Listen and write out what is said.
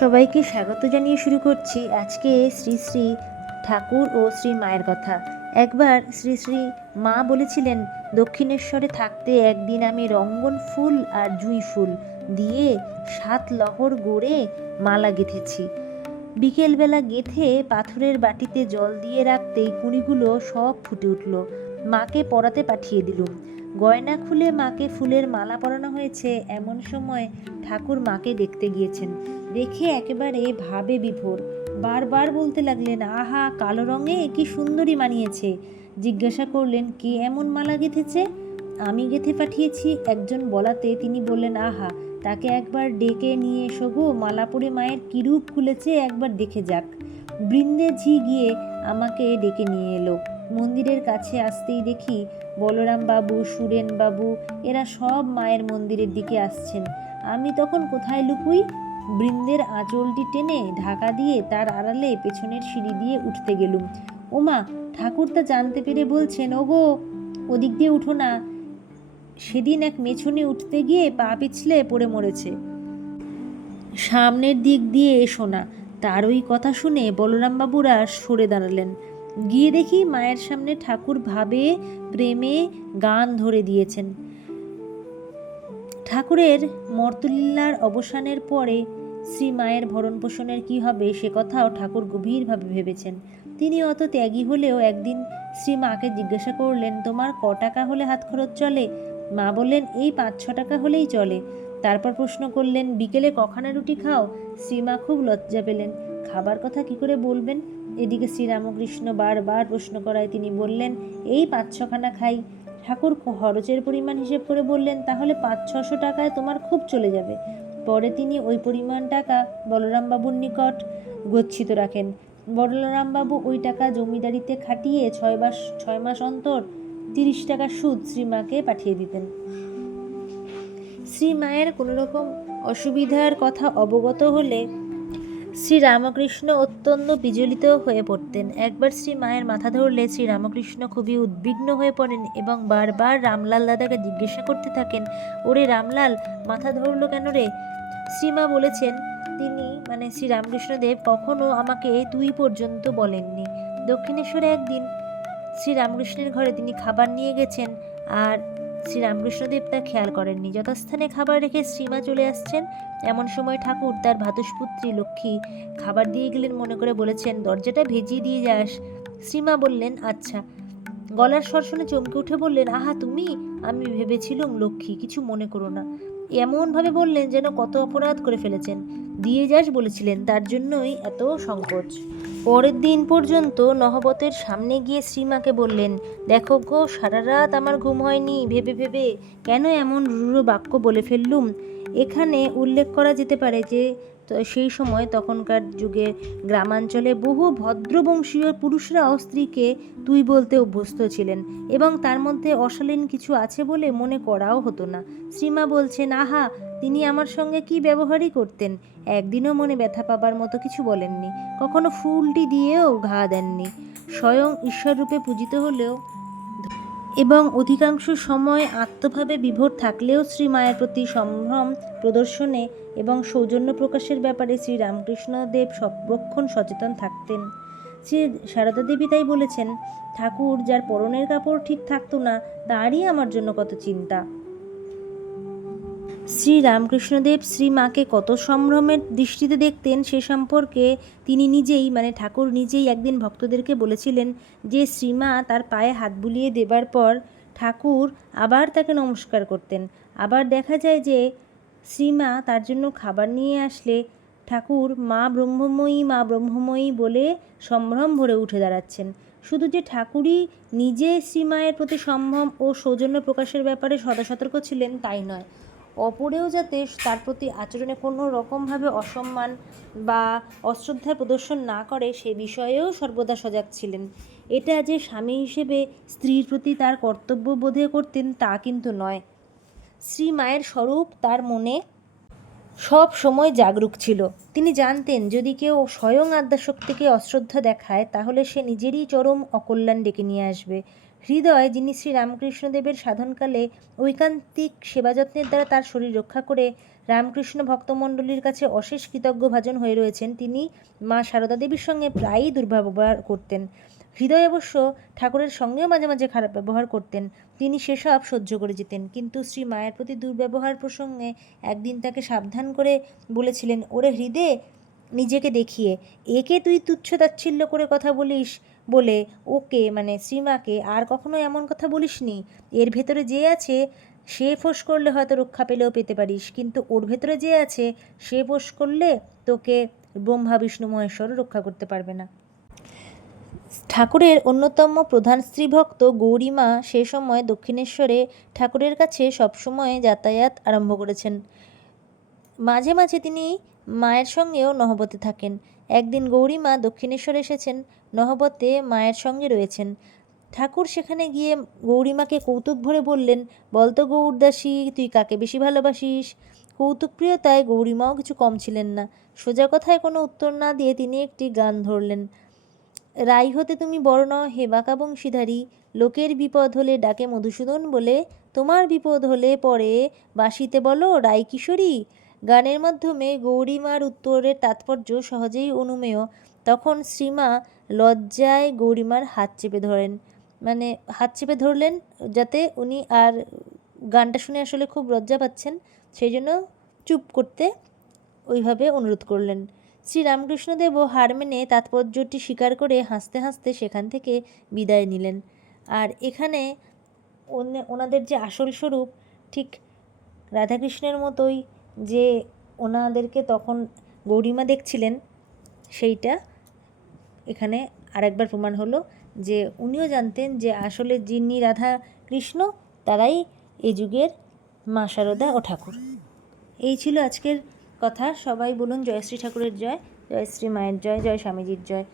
সবাইকে স্বাগত জানিয়ে শুরু করছি আজকে শ্রী শ্রী ঠাকুর ও শ্রী মায়ের কথা। একবার শ্রী শ্রী মা বলেছিলেন, দক্ষিণেশ্বরে থাকতে একদিন আমি রঙ্গন ফুল আর জুঁই ফুল দিয়ে সাত লহর গড়ে মালা গেঁথেছি। বিকেলবেলা গেঁথে পাথরের বাটিতে জল দিয়ে রাখতেই কুড়িগুলো সব ফুটে উঠল। মাকে পরাতে পাঠিয়ে দিলুম। গয়না খুলে মাকে ফুলের মালা পরানো হয়েছে। এমন সময় ঠাকুর মাকে দেখতে গিয়েছেন। দেখে একেবারে ভাবে বিভোর। বারবার বলতে লাগলেন, আহা, কালো রঙে কি সুন্দরী মানিয়েছে। জিজ্ঞাসা করলেন, কে এমন মালা গেঁথেছে? আমি গেঁথে পাঠিয়েছি। একজন বলাতে তিনি বললেন, আহা, তাকে একবার ডেকে নিয়ে এসো গো। মালা পরে মায়ের কিরূপ খুলেছে একবার দেখে যাক। বৃন্দে ঝি গিয়ে আমাকে ডেকে নিয়ে এলো। মন্দিরের কাছে আসতেই দেখি বলরাম বাবু, সুরেন বাবু, এরা সব মায়ের মন্দিরের দিকে আসছেন। আমি তখন কোথায় লুকুই? বৃন্দের আঁচলটি টেনে ঢাকা দিয়ে তার আড়ালে পেছনের সিঁড়ি দিয়ে উঠতে গেলুম। ওমা ঠাকুর তা জানতে পেরে বলছেন, ওগো, ওদিক দিয়ে উঠো না। সেদিন এক মেছনে উঠতে গিয়ে পা পিছলে পড়ে মরেছে। সামনের দিক দিয়ে এসো না। তার ওই কথা শুনে বলরামবাবুরা সরে দাঁড়ালেন। গিয়ে দেখি মায়ের সামনে ঠাকুর ভাবে প্রেমে গান ধরে দিয়েছেন। ঠাকুরের মর্তলীলার অবসানের পরে শ্রী মায়ের ভরণ পোষণের কী হবে সে কথাও ঠাকুর গভীরভাবে ভেবেছেন। তিনি অত ত্যাগী হলেও একদিন শ্রী মাকে জিজ্ঞাসা করলেন, তোমার ক টাকা হলে হাত খরচ চলে? মা বললেন, এই পাঁচ ছ টাকা হলেই চলে। তারপর প্রশ্ন করলেন, বিকেলে কখানা রুটি খাও? শ্রীমা খুব লজ্জা পেলেন। খাবার কথা কি করে বলবেন? এদিকে শ্রীরামকৃষ্ণ বারবার প্রশ্ন করায় তিনি বললেন, এই পাঁচ ছখানা খাই। ঠাকুর খরচের পরিমাণ হিসেব করে বললেন, তাহলে পাঁচ ছশো টাকায় তোমার খুব চলে যাবে। পরে তিনি ওই পরিমাণ টাকা বলরামবাবুর নিকট গচ্ছিত রাখেন। বলরামবাবু ওই টাকা জমিদারিতে খাটিয়ে ছয় মাস ছয় মাস অন্তর তিরিশ টাকা সুদ শ্রীমাকে পাঠিয়ে দিতেন। শ্রী মায়ের কোনো অসুবিধার কথা অবগত হলে শ্রী রামকৃষ্ণ অত্যন্ত বিজলিত হয়ে পড়তেন। একবার শ্রী মায়ের মাথা ধরলে শ্রী রামকৃষ্ণ খুবই উদ্বিগ্ন হয়ে পড়েন এবং বারবার রামলাল দাদাকে জিজ্ঞাসা করতে থাকেন, ওরে রামলাল, মাথা ধরলো কেন রে? শ্রীমা বলেছেন, তিনি মানে শ্রী রামকৃষ্ণদেব কখনো আমাকে তুই পর্যন্ত বলেননি। দক্ষিণেশ্বরে একদিন শ্রী রামকৃষ্ণের ঘরে তিনি খাবার নিয়ে গেছেন আর শ্রী রামকৃষ্ণদেব তা খেয়াল করেননি। যথাস্থানে খাবার রেখে শ্রীমা চলে আসছেন। এমন সময় ঠাকুর তার ভাতুষপুত্রী লক্ষ্মী খাবার দিয়ে গেলেন মনে করে বলেছেন, দরজাটা ভেজিয়ে দিয়ে যাস। শ্রীমা বললেন আচ্ছা। গলার স্বর শুনে চমকে উঠে বললেন, আহা, তুমি? আমি ভেবেছিলুম লক্ষ্মী, কিছু মনে করো না। এমনভাবে বললেন যেন কত অপরাধ করে ফেলেছেন। দিয়ে যাস বলেছিলেন, তার জন্যই এত সংকোচ। পরের দিন পর্যন্ত নহবতের সামনে গিয়ে শ্রীমাকে বললেন, দেখো গো, সারা রাত আমার ঘুম হয়নি, ভেবে ভেবে কেন এমন রূঢ় বাক্য বলে ফেললুম? এখানে উল্লেখ করা যেতে পারে যে তো সেই সময় তখনকার যুগে গ্রামাঞ্চলে বহু ভদ্রবংশীয় পুরুষরাও স্ত্রীকে তুই বলতে অভ্যস্ত ছিলেন এবং তার মধ্যে অশালীন কিছু আছে বলে মনে করাও হতো না। শ্রীমা বলছেন, আহা, তিনি আমার সঙ্গে কি ব্যবহারই করতেন? একদিনও মনে ব্যথা পাবার মতো কিছু বলেননি। কখনো ফুলটি দিয়েও ঘা দেননি। স্বয়ং ঈশ্বররূপে পূজিত হলেও এবং অধিকাংশ সময় আত্মভাবে বিভোর থাকলেও শ্রীমায়ের প্রতি সম্ভ্রম প্রদর্শনে এবং সৌজন্য প্রকাশের ব্যাপারে শ্রী রামকৃষ্ণদেব সচেতন থাকতেন। শ্রী সারদা দেবী তাই বলেছেন, ঠাকুর, যার পরনের কাপড় ঠিক থাকতো না, তারই আমার জন্য কত চিন্তা। শ্রী রামকৃষ্ণদেব শ্রী মাকে কত সম্ভ্রমের দৃষ্টিতে দেখতেন সে সম্পর্কে তিনি নিজেই মানে ঠাকুর নিজেই একদিন ভক্তদেরকে বলেছিলেন যে শ্রীমা তার পায়ে হাত বুলিয়ে দেবার পর ঠাকুর আবার তাকে নমস্কার করতেন। আবার দেখা যায় যে শ্রীমা তার জন্য খাবার নিয়ে আসলে ঠাকুর মা ব্রহ্মময়ী মা ব্রহ্মময়ী বলে সম্ভ্রম ভরে উঠে দাঁড়াচ্ছেন। শুধু যে ঠাকুরই নিজে শ্রীমায়ের প্রতি সম্ভ্রম ও সৌজন্য প্রকাশের ব্যাপারে সদা সতর্ক ছিলেন, তাই নয়। অপরেও যাতে তার প্রতি আচরণে কোনো রকমভাবে অসম্মান বা অশ্রদ্ধার প্রদর্শন না করে, সে বিষয়েও সর্বদা সজাগ ছিলেন। এটা যে স্বামী হিসেবে স্ত্রীর প্রতি তার কর্তব্য বোধে করতেন তা কিন্তু নয়। শ্রী মায়ের স্বরূপ তার মনে সব সময় জাগরুক ছিল। তিনি জানতেন, যদি কেউ স্বয়ং আদ্যাশক্তিকে অশ্রদ্ধা দেখায়, তাহলে সে নিজেরই চরম অকল্যাণ ডেকে নিয়ে আসবে। হৃদয় যিনি শ্রী রামকৃষ্ণদেবের সাধনকালে ঐকান্তিক সেবাযত্নের দ্বারা তার শরীর রক্ষা করে রামকৃষ্ণ ভক্তমণ্ডলীর কাছে অশেষ কৃতজ্ঞ ভাজন হয়ে রয়েছেন, তিনি মা সারদা দেবীর সঙ্গে প্রায়ই দুর্ব্যবহার করতেন। হৃদয় অবশ্য ঠাকুরের সঙ্গেও মাঝে মাঝে খারাপ ব্যবহার করতেন। তিনি সেসব সহ্য করে যেতেন। কিন্তু শ্রী মায়ের প্রতি দুর্ব্যবহার প্রসঙ্গে একদিন তাকে সাবধান করে বলেছিলেন, ওরে হৃদে, নিজেকে দেখিয়ে। একে তুই তুচ্ছ তাচ্ছিল্য করে কথা বলিস বলে ওকে মানে শ্রীমাকে আর কখনো এমন কথা বলিসনি। এর ভেতরে যে আছে, সে ফোঁস করলে হয়তো রক্ষা পেলেও পেতে পারিস। কিন্তু ওর ভেতরে যে আছে, সে ফোঁস করলে তোকে ব্রহ্মা, বিষ্ণু, মহেশ্বরও রক্ষা করতে পারবে না। ঠাকুরের অন্যতম প্রধান স্ত্রীভক্ত গৌরীমা সে সময় দক্ষিণেশ্বরে ঠাকুরের কাছে সবসময় যাতায়াত আরম্ভ করেছেন। মাঝে মাঝে তিনি মায়ের সঙ্গেও নহবতে থাকেন। একদিন গৌরীমা দক্ষিণেশ্বরে এসেছেন, নহবতে মায়ের সঙ্গে রয়েছেন। ঠাকুর সেখানে গিয়ে গৌরীমাকে কৌতুক ভরে বললেন বলতো গৌরদাসী, তুই কাকে বেশি ভালোবাসিস? কৌতুকপ্রিয়তায় গৌরীমাও কিছু কম ছিলেন না। সোজা কথায় কোনো উত্তর না দিয়ে তিনি একটি গান ধরলেন। রাই হতে তুমি নও হে বাঁকা বংশীধারী। লোকের বিপদ হলে ডাকে মধুসূদন বলে, তোমার বিপদ হলে পরে বাসিতে বলো, রাই কিশোরী। গানের মাধ্যমে গৌরীমার উত্তরের তাৎপর্য সহজেই অনুমেয়। তখন শ্রীমা লজ্জায় গৌরীমার হাত চেপে ধরেন। মানে হাত চেপে ধরলেন যাতে উনি আর গানটা শুনে আসলে খুব লজ্জা পাচ্ছেন। সেই জন্য চুপ করতে ওইভাবে অনুরোধ করলেন। শ্রী রামকৃষ্ণদেবও হার মেনে তাৎপর্যটি স্বীকার করে হাসতে হাসতে সেখান থেকে বিদায় নিলেন। আর এখানে ওনাদের যে আসল স্বরূপ, ঠিক রাধাকৃষ্ণের মতোই যে ওনাদেরকে তখন গৌরীমা দেখছিলেন, সেইটা এখানে আরেকবার প্রমাণ হলো যে উনিও জানতেন যে আসলে যিনি রাধা কৃষ্ণ তারাই এই যুগের মা শারদা ও ঠাকুর। এই ছিল আজকের কথা সবাই বলুন জয়শ্রী ঠাকুরের জয় জয়শ্রী মায়ের জয় জয় স্বামীজির জয়।